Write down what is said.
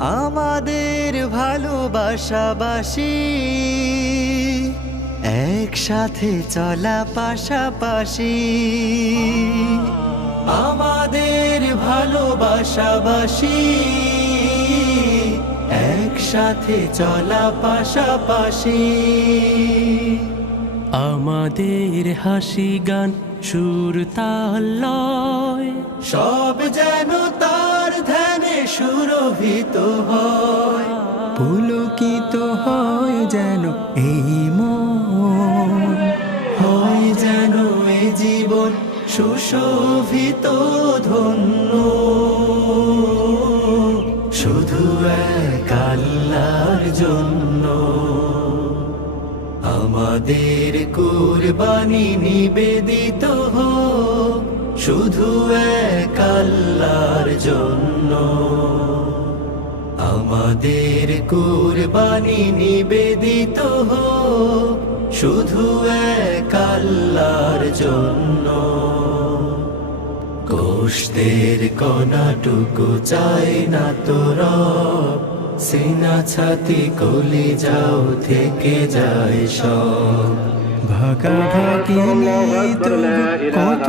আমাদের ভালোবাসাবাসি একসাথে চলা পাশাপাশি। আমাদের ভালোবাসাবাসি একসাথে চলা পাশাপাশি। আমাদের হাসি গান সুর তাল সব যেন সুরভিত হয়। পুলকিত হয় যেন এই মন। হয় যেন এ জীবন সুশোভিত ধন্য। শুধু এক আল্লাহর জন্য। আমাদের কুরবানি নিবেদিত হোক। শুধু এক আল্লাহর জন্য। আমাদের কুরবানি নিবেদিত হো শুধু এক আল্লাহর জন্য। গোষ্ঠের কণাটুকু চাই না তোর সিনা ছাতি কলি যাও থেকে যায় সব। ভাগা ভাগিনী তো কত